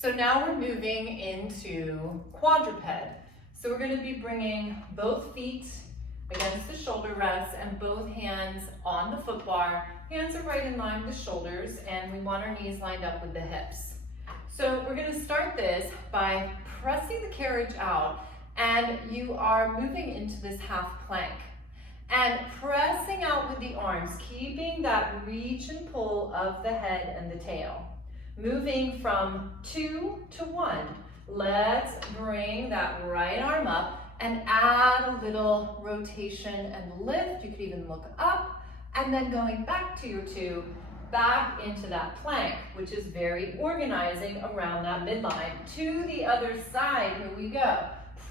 So now we're moving into quadruped. So we're going to be bringing both feet against the shoulder rests and both hands on the foot bar. Hands are right in line with the shoulders, and we want our knees lined up with the hips. So we're going to start this by pressing the carriage out, and you are moving into this half plank. And pressing out with the arms, keeping that reach and pull of the head and the tail. Moving from 2 to 1. Let's bring that right arm up and add a little rotation and lift. You could even look up, and then going back to your 2, back into that plank, which is very organizing around that midline. To the other side, here we go.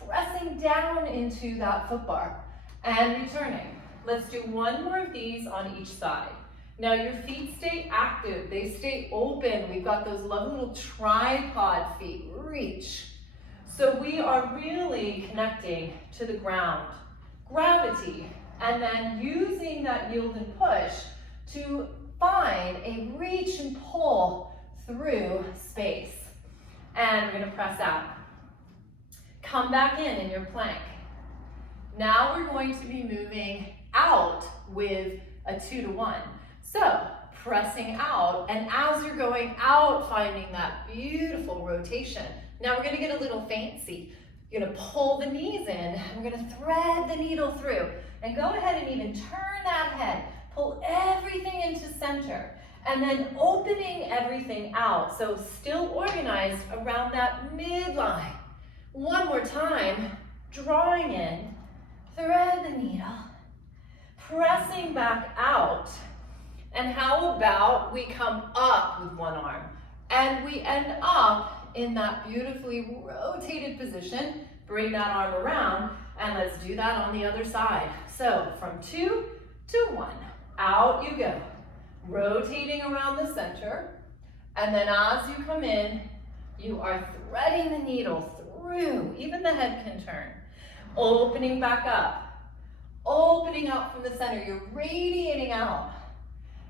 Pressing down into that foot bar and returning. Let's do one more of these on each side. Now your feet stay active, they stay open. We've got those lovely little tripod feet, reach. So we are really connecting to the ground, gravity, and then using that yield and push to find a reach and pull through space. And we're gonna press out. Come back in your plank. Now we're going to be moving out with a 2 to 1. So pressing out, and as you're going out, finding that beautiful rotation. Now we're gonna get a little fancy. You're gonna pull the knees in, and we're gonna thread the needle through, and go ahead and even turn that head. Pull everything into center, and then opening everything out. So still organized around that midline. One more time, drawing in, thread the needle, pressing back out. And how about we come up with one arm and we end up in that beautifully rotated position. Bring that arm around, and let's do that on the other side. So from 2 to 1, out you go. Rotating around the center, and then as you come in, you are threading the needle through. Even the head can turn. Opening back up, opening out from the center. You're radiating out.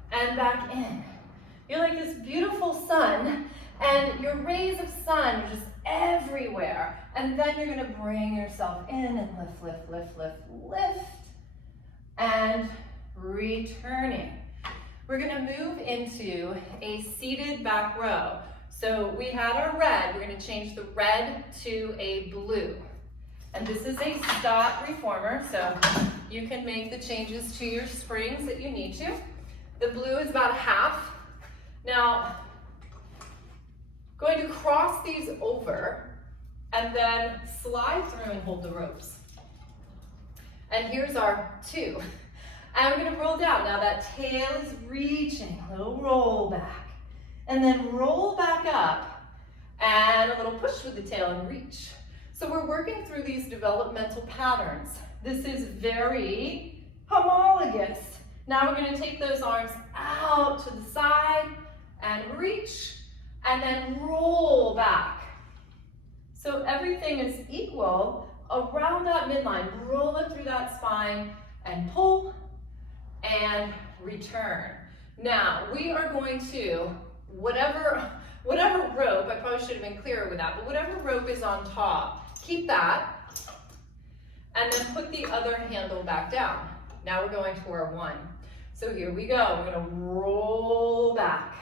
And back in. You're like this beautiful sun, and your rays of sun are just everywhere. And then you're gonna bring yourself in and lift, lift, lift, lift, lift. And returning. We're gonna move into a seated back row. So we had our red, we're gonna change the red to a blue. And this is a stop reformer, so you can make the changes to your springs that you need to. The blue is about half. Now, going to cross these over and then slide through and hold the ropes. And here's our 2. And we're gonna roll down. Now that tail is reaching, a little roll back. And then roll back up and a little push with the tail and reach. So we're working through these developmental patterns. This is very homologous. Now we're going to take those arms out to the side and reach, and then roll back. So everything is equal around that midline. Roll it through that spine and pull and return. Now we are going to, whatever rope, I probably should have been clearer with that, but whatever rope is on top, keep that, and then put the other handle back down. Now we're going to our 1. So here we go, we're gonna roll back.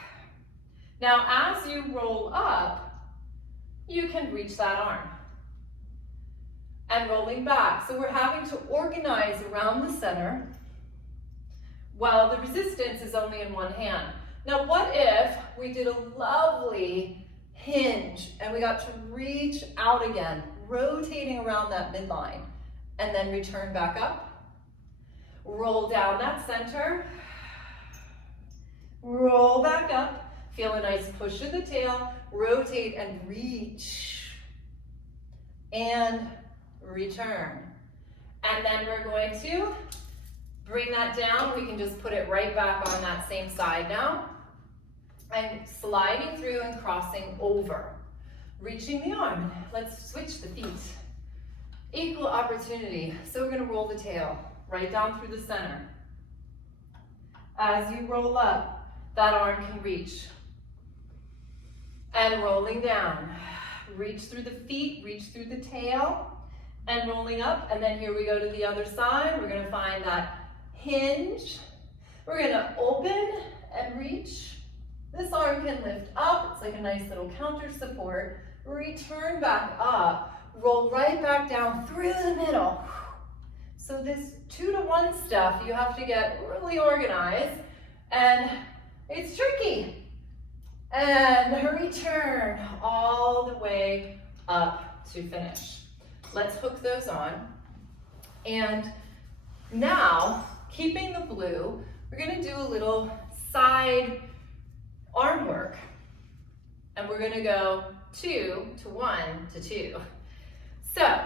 Now as you roll up, you can reach that arm. And rolling back, so we're having to organize around the center while the resistance is only in one hand. Now what if we did a lovely hinge and we got to reach out again, rotating around that midline, and then return back up? Roll down that center, roll back up, feel a nice push of the tail, rotate and reach, and return. And then we're going to bring that down. We can just put it right back on that same side now. And sliding through and crossing over. Reaching the arm. Let's switch the feet. Equal opportunity. So we're going to roll the tail right down through the center. As you roll up, that arm can reach. and rolling down. Reach through the feet, reach through the tail, and rolling up. And then here we go to the other side. We're gonna find that hinge. We're gonna open and reach. This arm can lift up. It's like a nice little counter support. Return back up. Roll right back down through the middle. So this 2-to-1 stuff, you have to get really organized, and it's tricky. And return all the way up to finish. Let's hook those on. And now, keeping the blue, we're gonna do a little side arm work. And we're gonna go 2 to 1 to 2. So,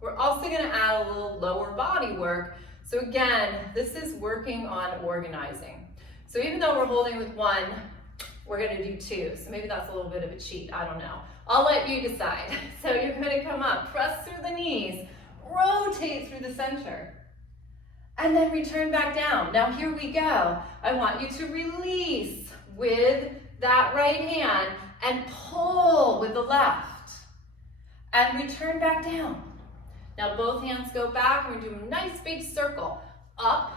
we're also gonna add a little lower body work. So again, this is working on organizing. So even though we're holding with 1, we're gonna do 2. So maybe that's a little bit of a cheat, I don't know. I'll let you decide. So you're gonna come up, press through the knees, rotate through the center, and then return back down. Now here we go. I want you to release with that right hand and pull with the left. And return back down. Now both hands go back, and we're doing a nice big circle. Up,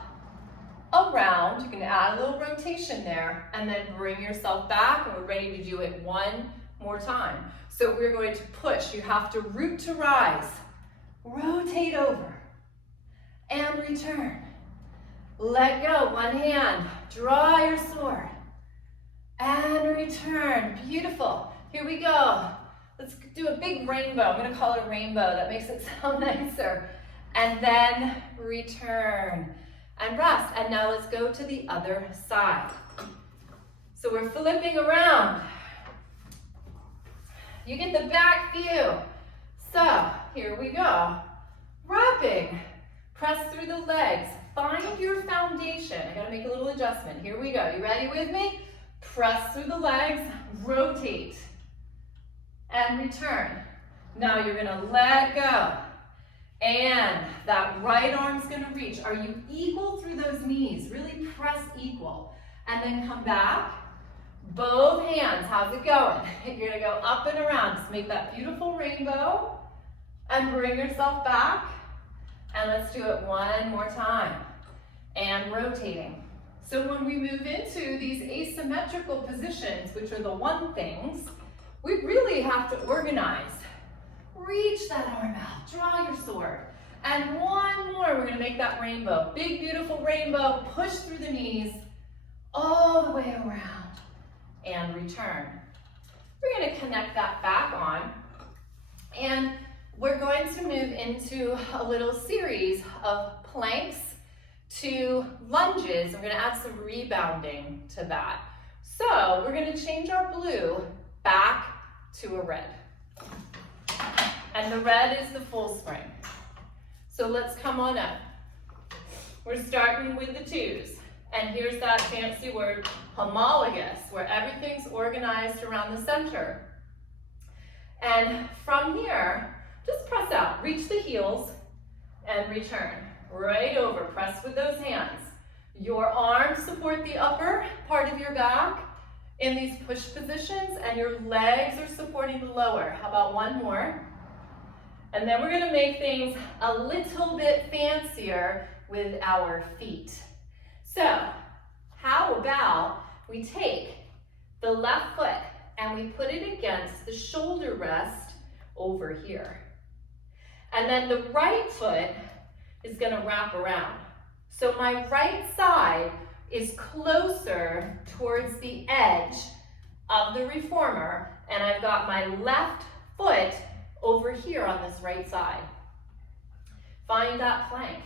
around, you can add a little rotation there, and then bring yourself back, and we're ready to do it one more time. So we're going to push. You have to root to rise. Rotate over, and return. Let go, one hand, draw your sword, and return. Beautiful. Here we go. Let's do a big rainbow. I'm gonna call it a rainbow. That makes it sound nicer. And then return and rest. And now let's go to the other side. So we're flipping around. You get the back view. So here we go. Wrapping. Press through the legs. Find your foundation. I gotta make a little adjustment. Here we go. You ready with me? Press through the legs, rotate, and return. Now you're gonna let go. And that right arm's gonna reach. Are you equal through those knees? Really press equal. And then come back. Both hands, how's it going? You're gonna go up and around. Just make that beautiful rainbow. And bring yourself back. And let's do it one more time. And rotating. So when we move into these asymmetrical positions, which are the one things, we really have to organize. Reach that arm out, draw your sword. And one more, we're gonna make that rainbow. Big, beautiful rainbow, push through the knees, all the way around, and return. We're gonna connect that back on, and we're going to move into a little series of planks to lunges. We're gonna add some rebounding to that. So we're gonna change our blue back to a red. And the red is the full spring. So let's come on up. We're starting with the 2s. And here's that fancy word, homologous, where everything's organized around the center. And from here, just press out, reach the heels, and return. Right over, press with those hands. Your arms support the upper part of your back in these push positions, and your legs are supporting the lower. How about one more? And then we're gonna make things a little bit fancier with our feet. So, how about we take the left foot and we put it against the shoulder rest over here. And then the right foot is gonna wrap around. So my right side is closer towards the edge of the reformer, and I've got my left foot over here on this right side. Find that plank.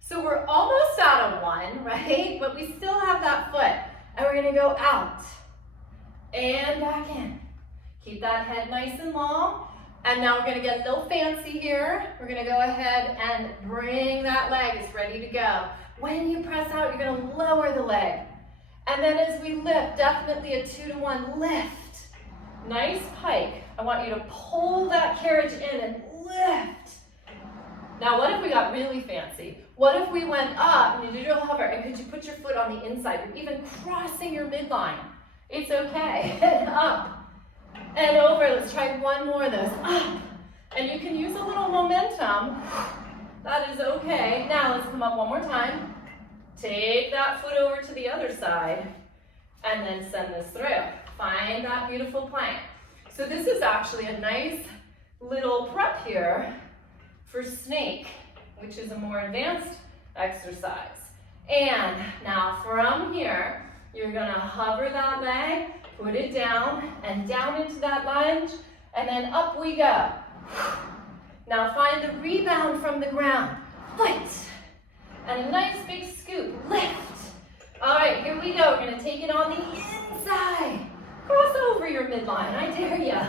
So we're almost out of one, right? But we still have that foot, and we're gonna go out and back in. Keep that head nice and long. And now we're gonna get a little fancy here. We're gonna go ahead and bring that leg, it's ready to go. When you press out, you're gonna lower the leg. And then as we lift, definitely a 2-to-1 lift. Nice pike. I want you to pull that carriage in and lift. Now what if we got really fancy? What if we went up and you did a hover, and could you put your foot on the inside? You're even crossing your midline. It's okay. And up and over. Let's try one more of those. Up. And you can use a little momentum. That is okay. Now let's come up one more time. Take that foot over to the other side and then send this through. Find that beautiful plank. So this is actually a nice little prep here for snake, which is a more advanced exercise. And now from here, you're gonna hover that leg, put it down, and down into that lunge, and then up we go. Now find the rebound from the ground. Fight. And a nice big scoop. Lift. All right, here we go. We're going to take it on the inside. Cross over your midline. I dare ya.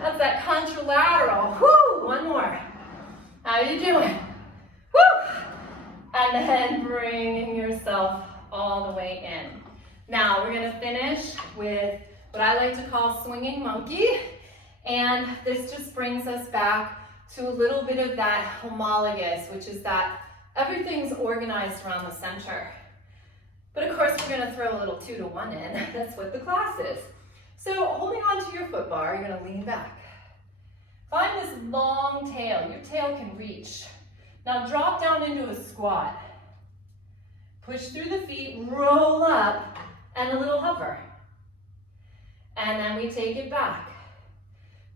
That's that contralateral. Woo! One more. How you doing? Woo! And then bringing yourself all the way in. Now we're going to finish with what I like to call swinging monkey. And this just brings us back to a little bit of that homologous, which is that everything's organized around the center. But of course, we're going to throw a little 2-to-1 in. That's what the class is. So holding on to your foot bar, you're going to lean back. Find this long tail. Your tail can reach. Now drop down into a squat. Push through the feet, roll up, and a little hover. And then we take it back.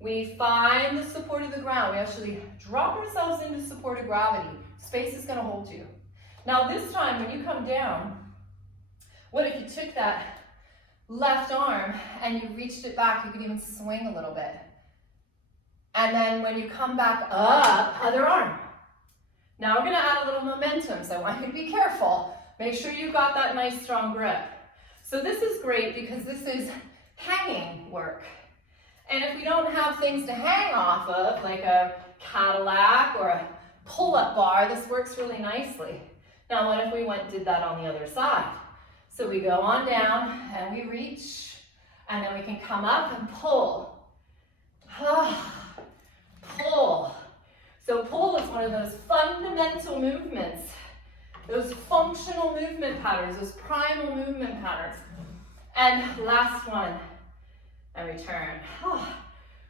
We find the support of the ground. We actually drop ourselves into supported gravity. Space is going to hold you. Now this time when you come down, what if you took that left arm and you reached it back? You could even swing a little bit. And then when you come back up, other arm. Now we're going to add a little momentum, so I want you to be careful. Make sure you've got that nice strong grip. So this is great because this is hanging work. And if we don't have things to hang off of, like a Cadillac or a pull-up bar, this works really nicely. Now what if we did that on the other side? So we go on down and we reach, and then we can come up and pull. Pull. So pull is one of those fundamental movements, those functional movement patterns, those primal movement patterns. And last one. And return.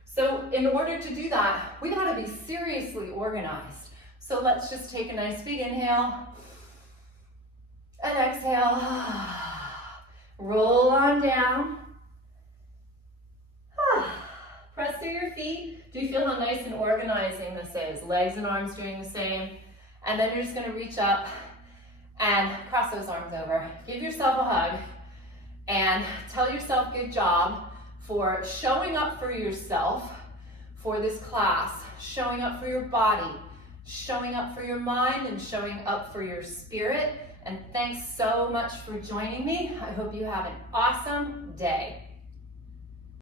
So in order to do that, we gotta be seriously organized. So let's just take a nice big inhale and exhale. Roll on down. Press through your feet. Do you feel how nice and organizing this is? Legs and arms doing the same. And then you're just gonna reach up and cross those arms over. Give yourself a hug and tell yourself good job for showing up for yourself for this class, showing up for your body, showing up for your mind, and showing up for your spirit. And thanks so much for joining me. I hope you have an awesome day.